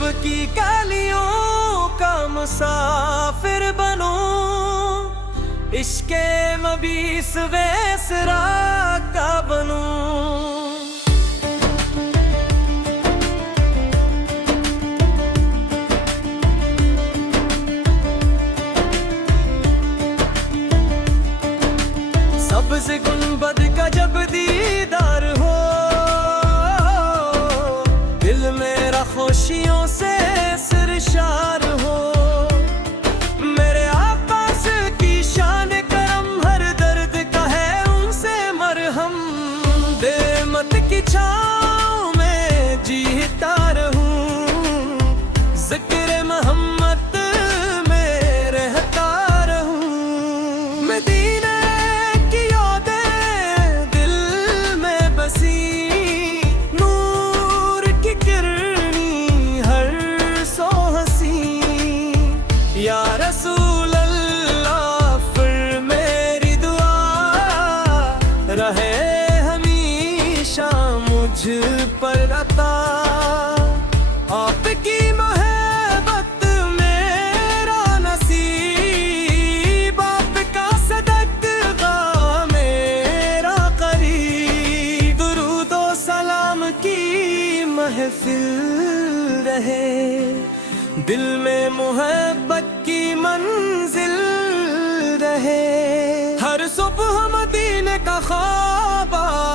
की गलियों का मुसाफिर बनूं, इश्के मबीस वेसरा का बनूं। सबसे गुंबद का जब दीदार हो, दिल मेरा खुशियों से सरशार हो। मेरे आकाश की शान करम, हर दर्द का है उनसे मरहम। देमत की छाँव में जीता रहूं, जिक्र मोहम्मद में रहता रहूं। मदीना या रसूल अल्लाह, फिर मेरी दुआ रहे हमेशा मुझ पर अता। आपकी मोहब्बत मेरा नसीब, आपका सदक़ा मेरा करीब। दुरूदो सलाम की महफिल रहे, दिल में मोहब्बत की मंजिल रहे। हर सुबह मदीने का ख्वाब आए,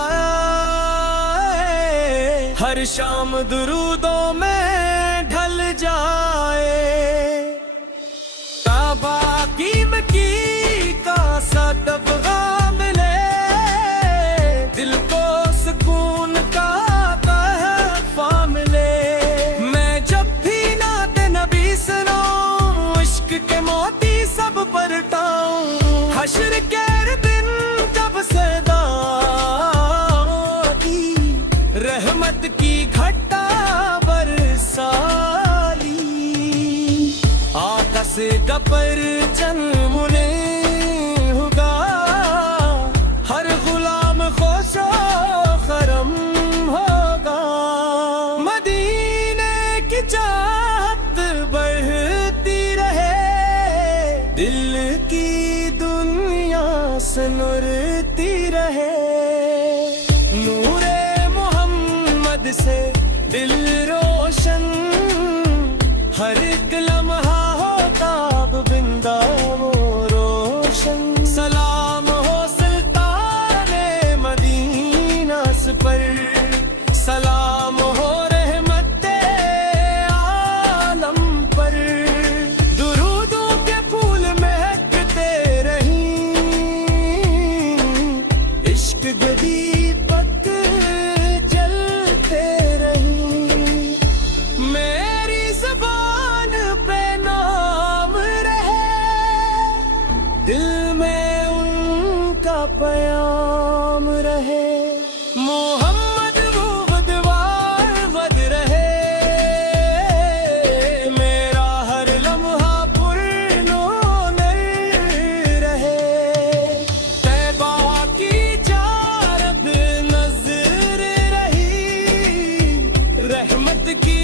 हर शाम दुरूदों में ढल जाए। काबा की मक्की का सदबगा मिले, दिल को सुकून का तोहफा मिले। के मोती सब परटाऊं, हश्र के दिन जब सदा रहमत की घटा बरसाली। आकाश पर जन्मुने होगा, हर गुलाम खुशो खरम होगा। मदीने की चाहत बढ़ती रहे, दिल की दुनिया सनुरती रहे। नूरे मोहम्मद से दिल रोशन, हर एक लम्हा हो ताब बिंदा वो रोशन। सलाम हो सुल्ताने मदीना पर, सलाम हो रहमते आलम पर। दुरूदों के फूल महकते रहीं, इश्क दीपक जलते रहीं। मेरी ज़बान पे नाम रहे, दिल में उनका प्याम रहे। मोहम्मद वो गदवार वद रहे, मेरा हर लम्हा पुरनूर रहे। तैबा की जारब नजर रही, रहमत की